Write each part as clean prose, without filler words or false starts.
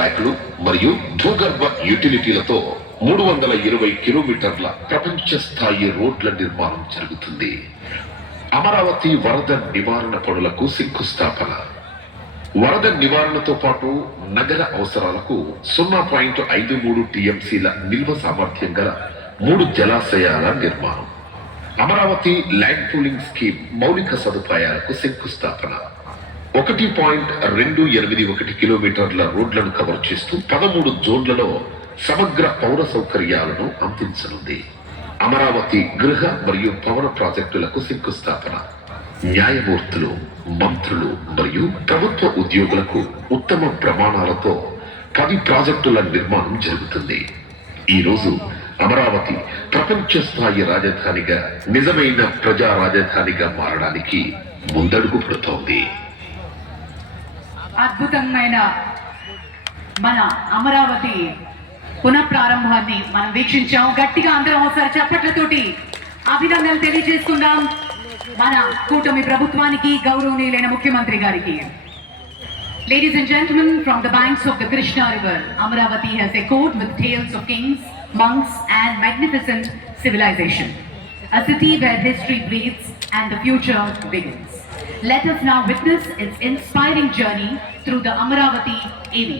ట్రాక్లు మరియు భూగర్భ యూటిలిటీలతో 320 కిలోమీటర్ల ప్రపంచ స్థాయి రోడ్ల నిర్మాణం జరుగుతుంది. అమరావతి వరద నివారణ పనులకు శంకుస్థాపన. వరద నివారణతో పాటు నగర అవసరాలకు 0.53 టీఎంసీల నిల్వ సామర్థ్యం గల 3 జలాశయాల నిర్మాణం. అమరావతి ల్యాండ్ పూలింగ్ స్కీమ్ మౌలిక సదుపాయాలకు శంకుస్థాపన. 1.281 కిలోమీటర్ల రోడ్లను కవర్ చేస్తూ 13 జోన్లలో సమగ్ర పౌర సౌకర్యాలను అందించనుంది. అమరావతి గృహ మరియు పవన ప్రాజెక్టులకు శంకుస్థాపన. న్యాయమూర్తులు, మంత్రులు మరియు ప్రభుత్వ ఉద్యోగులకు ఉత్తమ ప్రమాణాలతో 10 ప్రాజెక్టుల నిర్మాణం జరుగుతుంది. ఈ రోజు అమరావతి ప్రపంచ స్థాయి రాజధానిగా, నిజమైన ప్రజా రాజధానిగా మారడానికి ముందడుగు పడుతోంది. అద్భుతమైన మన అమరావతి పునఃప్రారంభాన్ని మనం వీక్షించాం. గట్టిగా అందరం ఒకసారి చప్పట్లతోటి అభినందనలు తెలియజేస్తున్నాం మన కూటమి ప్రభుత్వానికి, గౌరవనీయులైన ముఖ్యమంత్రి గారికి. Ladies and gentlemen, from the banks of the Krishna River, Amaravati has echoed with tales of kings, monks and magnificent civilization. A city where history breathes and the future begins. Let us now witness its inspiring journey through the Amaravati AV.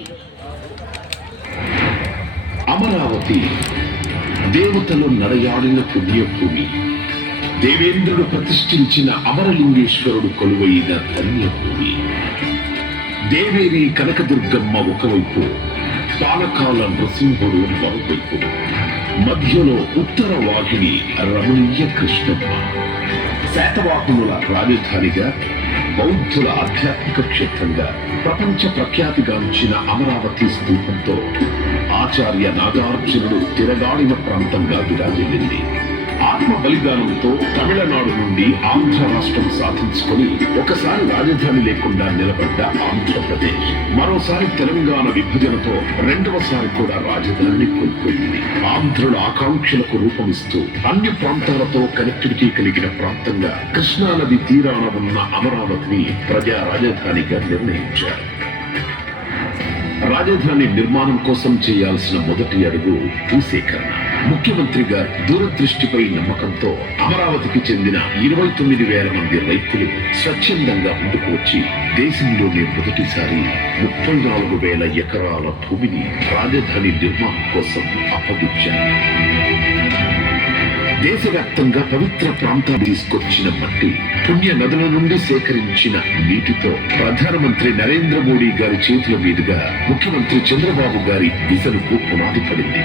Amaravati దేవతలు నడయాడిన పుణ్యభూమి. దేవేంద్రుడు ప్రతిష్ఠించిన అమరలింగేశ్వరుడు కొలువైన ధన్యభూమి. దేవేరి కనకదుర్గమ్మ ఒకవైపు, పాలకాల నృసింహుడు మరోవైపు, మధ్యలో ఉత్తర వాహిని రమణీయ కృష్ణమ్మ. శాతవాహనుల రాజధానిగా, బౌద్ధుల ఆధ్యాత్మిక క్షేత్రంగా ప్రపంచ ప్రఖ్యాతిగాంచిన అమరావతి స్తూపంతో ఆచార్య నాగార్జునుడు తిరగాడిన ప్రాంతంగా విరాజిల్లింది. ఆత్మ బలిదానంతో తమిళనాడు నుండి ఆంధ్ర రాష్ట్రం సాధించుకొని ఒకసారి రాజధాని లేకుండా నిలబడ్డ ఆంధ్రప్రదేశ్ మరోసారి తెలంగాణ విభజనతో రెండవసారి కూడా రాజధానిని కోల్పోయింది. ఆంధ్రుల ఆకాంక్షలకు రూపమిస్తూ అన్ని ప్రాంతాలతో కనెక్టివిటీ కలిగిన ప్రాంతంగా కృష్ణానది తీరాన ఉన్న అమరావతిని ప్రజా రాజధానిగా నిర్ణయించారు. రాజధాని నిర్మాణం కోసం చేయాల్సిన మొదటి అడుగు భూసేకరణ. ముఖ్యమంత్రి గారి దూరదృష్టిపై నమ్మకంతో అమరావతికి చెందిన 29,000 మంది రైతులు స్వచ్ఛందంగా ముందుకు వచ్చి దేశంలోనే మొదటిసారి 34,000 ఎకరాల భూమిని రాజధాని నిర్మాణం కోసం అప్పగించారు. దేశవ్యాప్తంగా పవిత్ర ప్రాంతాలు తీసుకొచ్చిన మట్టి, పుణ్య నదుల నుండి సేకరించిన నీటితో ప్రధానమంత్రి నరేంద్ర మోడీ గారి చేతుల మీదుగా ముఖ్యమంత్రి చంద్రబాబు గారి విజన్కు పునాది పడింది.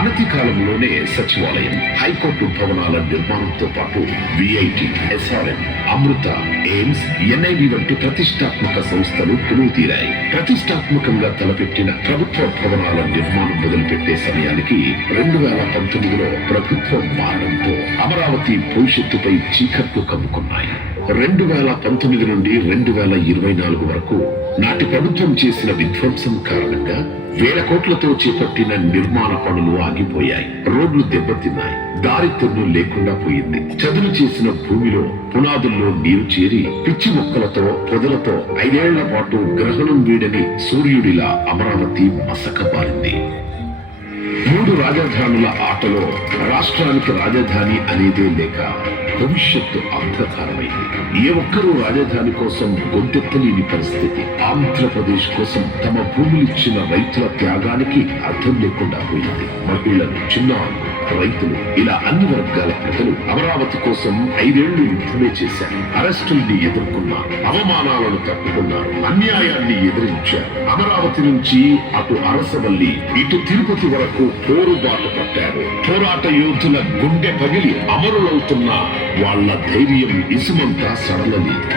అనతి కాలంలోనే సచివాలయం, హైకోర్టు భవనాల నిర్మాణంతో పాటు విఐటి, ఎస్ఆర్ఎం, అమృత, ఎయిమ్స్, ఎన్ఐవి వంటి ప్రతిష్టాత్మక సంస్థలు కొలువుతీరాయి. ప్రతిష్టాత్మకంగా తలపెట్టిన ప్రభుత్వ భవనాల నిర్మాణం మొదలుపెట్టే సమయానికి 2019లో ప్రభుత్వం మారడంతో అమరావతి భవిష్యత్తుపై చీకట్లు కమ్ముకున్నాయి. 2019 నుండి 2024 వరకు నాటి ప్రభుత్వం చేసిన విధ్వంసం కారణంగా 1,000 కోట్లతో చేపట్టిన నిర్మాణ పనులు ఆగిపోయాయి. రోడ్లు దెబ్బతిన్నాయి. దారి తెన్ను లేకుండా పోయింది. చదును చేసిన భూమిలో పునాదుల్లో నీరు చేరి పిచ్చి మొక్కలతో, పొదలతో 5 ఏళ్ల పాటు గ్రహణం వీడని సూర్యుడిలా అమరావతి మసకబారింది. 3 రాజధానుల ఆటలో రాష్ట్రానికి రాజధాని అనేదే లేక భవిష్యత్తు అంధకారమైంది. ఏ ఒక్కరూ రాజధాని కోసం గొంతెత్తలేని పరిస్థితి. ఆంధ్రప్రదేశ్ కోసం తమ భూములిచ్చిన రైతుల త్యాగానికి అర్థం లేకుండా పోయింది. మహిళలు, చిన్నారులు, రైతులు, ఇలా అన్ని వర్గాల ప్రజలు అమరావతి కోసం 5 ఏళ్లు యుద్ధమే చేశారు. అరెస్టుల్ని ఎదుర్కొన్నారు, అవమానాలను తప్పుకున్నారు, అన్యాయాన్ని ఎదిరించారు. అమరావతి నుంచి అటు అరసవల్లి, ఇటు తిరుపతి వరకు పోరుబాట పట్టారు. పోరాట యోధుల గుండె పగిలి అమరులవుతున్న వాళ్ళ ధైర్యం ఇసుమంతా సడలలేదు.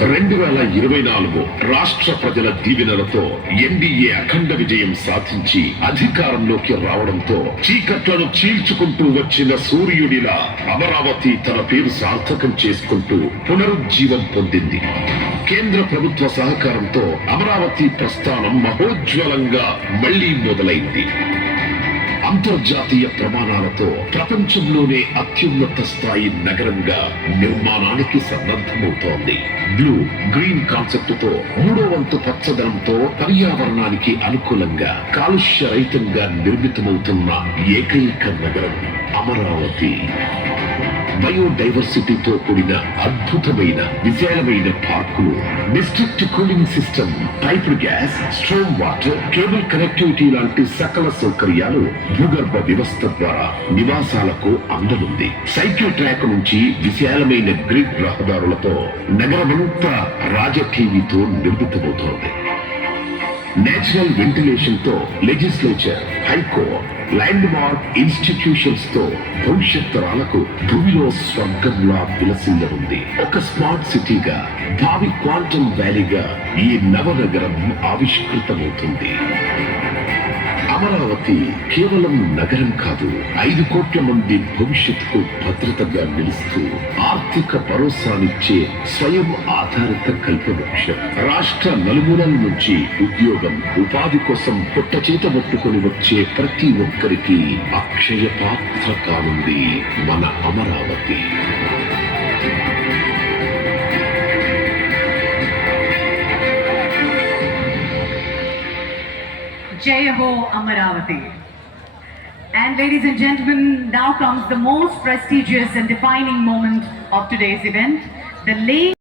2024 రాష్ట్ర ప్రజల దీవెనలతో ఎన్డీఏ అఖండ విజయం సాధించి అధికారంలోకి రావడంతో చీకట్లను చీల్చుకుంటూ వచ్చిన సూర్యుడిలా అమరావతి తన పేరు సార్థకం చేసుకుంటూ పునరుజ్జీవం పొందింది. కేంద్ర ప్రభుత్వ సహకారంతో అమరావతి ప్రస్థానం మహోజ్వలంగా మళ్లీ మొదలైంది. అంతర్జాతీయ ప్రమాణాలతో ప్రపంచంలోనే అత్యున్నత స్థాయి నగరంగా నిర్మాణానికి సన్నద్ధమవుతోంది. బ్లూ గ్రీన్ కాన్సెప్ట్ తో 3వ వంతు పచ్చదనంతో పర్యావరణానికి అనుకూలంగా కాలుష్య రహితంగా నిర్మితమవుతున్న ఏకైక నగరం అమరావతి. బయోడైవర్సిటీతో కూడిన అద్భుతమైన విశాలమైన పార్కులు, district cooling system, piped gas, storm water, cable connectivity లాంటి సకల సౌకర్యాలు భూగర్భ వ్యవస్థ ద్వారా నివాసాలకు అందనుంది. సైకిల్ ట్రాక్ నుంచి విశాలమైన గ్రిడ్ రహదారులతో నగరమంతా రాజకీవితో నిర్మితమవుతోంది. నేచురల్ వెంటిలేషన్ తో legislature, high court, land mark institutions తో భవిష్యత్ తరాలకు భూమిలో స్వర్గంలా విలసిల్లనుంది. ఒక స్మార్ట్ సిటీగా, భావి క్వాంటమ్ వ్యాలీగా ఈ నవనగరం ఆవిష్కృతమవుతుంది. అమరావతి కేవలం నగరం కాదు, 5 కోట్ల మంది భవిష్యత్తుకు భద్రతగా నిలుస్తూ ఆర్థిక భరోసానిచ్చే స్వయం ఆధారిత కల్పవృక్షం. రాష్ట్ర నలుమూలల నుంచి ఉద్యోగం, ఉపాధి కోసం పొట్ట చేత పట్టుకొని వచ్చే ప్రతి ఒక్కరికి అక్షయ పాత్ర కానుంది మన Amaravati. Jai Ho Amaravati. And ladies and gentlemen, now comes the most prestigious and defining moment of today's event, the laying